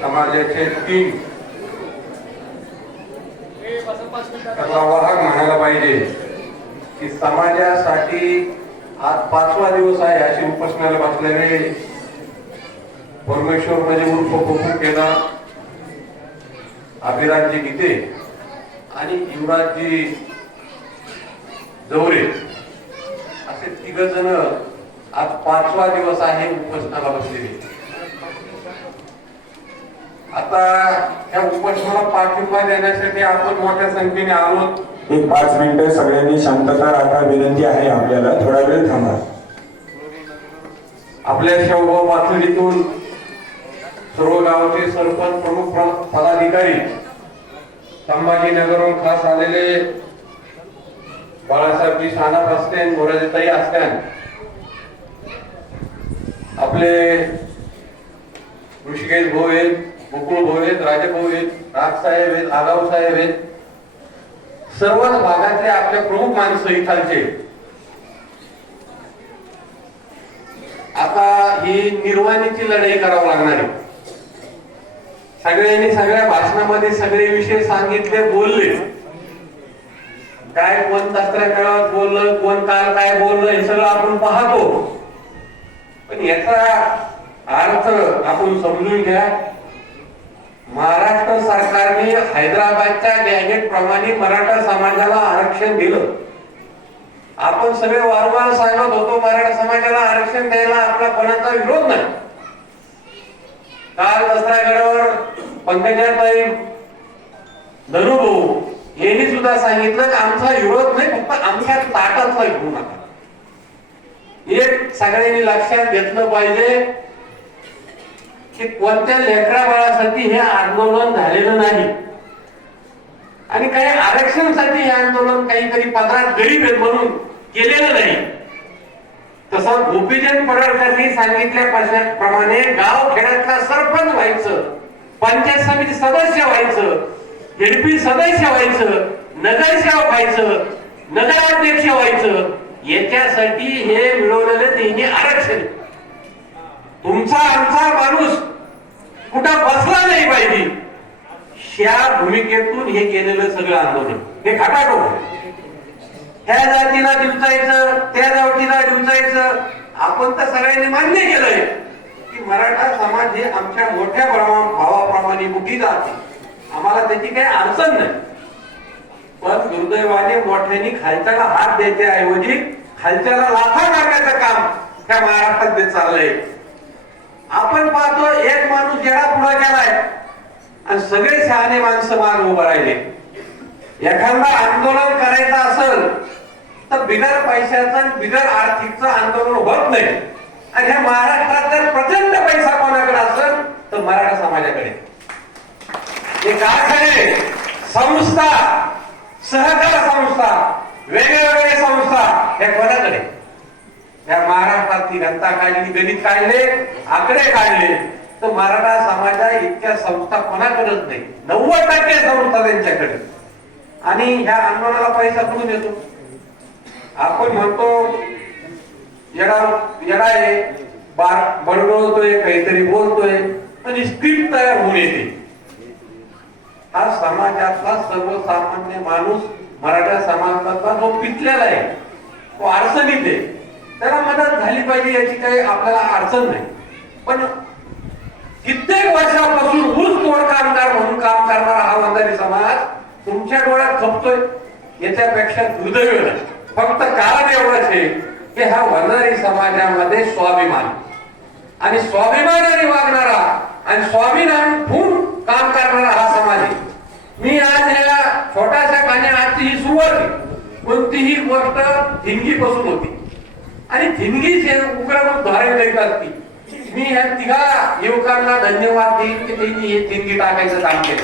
समाजाचे तीन वाहक म्हणायला पाहिजे की समाजासाठी आज पाचवा दिवस आहे अशी उपासनाला बसलेले परमेश्वर म्हणजे उर्फ बघू केला. अभिराजजी गीते आणि युवराजजी जवरे असे तिघ जण आज पाचवा दिवस आहे उपासनाला बसलेले. आता या उपोषणाला पाठिंबा देण्यासाठी आपण मोठ्या संख्येने आलो. एक पाच मिनिटं सगळ्यांनी शांतता राखा विनंती आहे आपल्याला. थोडा वेळ थांबा. आपल्या शेवगाव पातळीतून सर्व गावचे सरपंच प्रमुख प्र- पदाधिकारी संभाजीनगरहून खास आलेले बाळासाहेबजी सानप असते मोराजीताई असत्यान आपले ऋषिकेश भाऊ आहेत मुकुळ भाऊ आहेत राजे आहेत नागसाहेब साहेब आहेत आगाव साहेब आहेत. सर्वच भागातले आपल्या प्रमुख माणसं इथालचे. आता ही निर्वाणीची लढाई करावं लागणार आहे. सगळ्यांनी सगळ्या भाषणामध्ये सगळे विषय सांगितले बोलले. काय कोण तस्त्र्या काळात बोललं कोण काल काय बोललं हे सगळं आपण पाहतो. पण याचा अर्थ आपण समजून घ्या महाराष्ट्र सरकारने हैदराबादच्या गॅजेट प्रमाणे मराठा समाजाला आरक्षण दिलं. आपण सगळे वारंवार सांगत होतो मराठा समाजाला आरक्षण द्यायला आपला कोणाचा विरोध नाही. काल दसरा गडावर पंकजाताई धनुभाऊ यांनी सुद्धा सांगितलं की आमचा विरोध नाही फक्त आमच्या ताटातला घेऊ नका. एक सगळ्यांनी लक्षात घेतलं पाहिजे की कोणत्या लेकरा बाळासाठी हे आंदोलन झालेलं नाही? आणि काही आरक्षणसाठी हे आंदोलन काहीतरी पदरात गरीब आहेत म्हणून केलेलं नाही. तसं गोपीचंद पडळकरनी सांगितल्याप्रमाणे गाव खेड्यातला सरपंच व्हायचं पंचायत समिती सदस्य व्हायचं एडपी सदस्य व्हायचं नगरसेवक व्हायचं नगराध्यक्ष व्हायचं याच्यासाठी हे मिळवलेलं त्यांनी आरक्षण. तुमचा आमचा माणूस कुठं बसला नाही पाहिजे. ह्या भूमिकेतून हे केलेलं सगळं आंदोलन हे खटाटोप त्या जातीला दिवसायचं त्या जातीला दिवसायचं. आपण तर सगळ्यांनी मान्य केलंय की मराठा समाज हे आमच्या मोठ्या प्रमाण भावाप्रमाणे मुठी जाते. आम्हाला त्याची काही अडचण नाही. पण दुर्दैवाने मोठ्यांनी खालच्याला हात द्यायच्या ऐवजी खालच्याला लाथा करण्याचं काम त्या महाराष्ट्रात चाललंय. आपण पाहतो एक माणूस गेला पुढे गेलाय. आणि सगळे शहाणे माणसं माग उभं राहिले. एखादा आंदोलन करायचं असेल तर बिगर पैशाचं बिगर आर्थिकचं आंदोलन होत नाही. आणि ह्या महाराष्ट्रात जर प्रचंड पैसा कोणाकडे असेल तर मराठा समाजाकडे. हे कारखाने संस्था सहकार संस्था वेगवेगळे संस्था हे कोणाकडे? या महाराष्ट्रातली घनता काढली गणित काढले आकडे काढले. तर मराठा समाजा इतक्या संस्था कोणाकडेच नाही. नव्वद टक्के संस्था त्यांच्याकडे. आणि ह्या आंदोलनाला पैसा कुठून येतो आपण म्हणतो येडा येडा आहे बार बडबडतोय काहीतरी बोलतोय आणि स्क्रिप्ट तयार होऊन येते. हा समाजातला सर्वसामान्य माणूस मराठा समाजातला जो पिचलेला आहे तो अडचणीत आहे. त्याला मदत झाली पाहिजे याची काही आपल्याला अडचण नाही. पण कित्येक वर्षापासून ऊस तोड कामगार म्हणून काम करणारा हा वंधारी समाज तुमच्या डोळ्यात खपतोय याच्यापेक्षा दुर्दैव नाही. फक्त कारण एवढंच आहे की हा वंधारी समाजामध्ये स्वाभिमान आणि स्वाभिमानाने वागणारा आणि स्वाभिमान ठेवून काम करणारा हा समाज आहे. मी आज या छोट्याशा कान्या आजची ही सुरुवात कोणतीही गोष्ट धिंगीपासून होती. आणि जिंदगी जे धरायला धारण करीत असती मी ह्या तिघा युवकांना धन्यवाद देईन की त्यांनी हे जिंदगी टाकायचं काम केलं.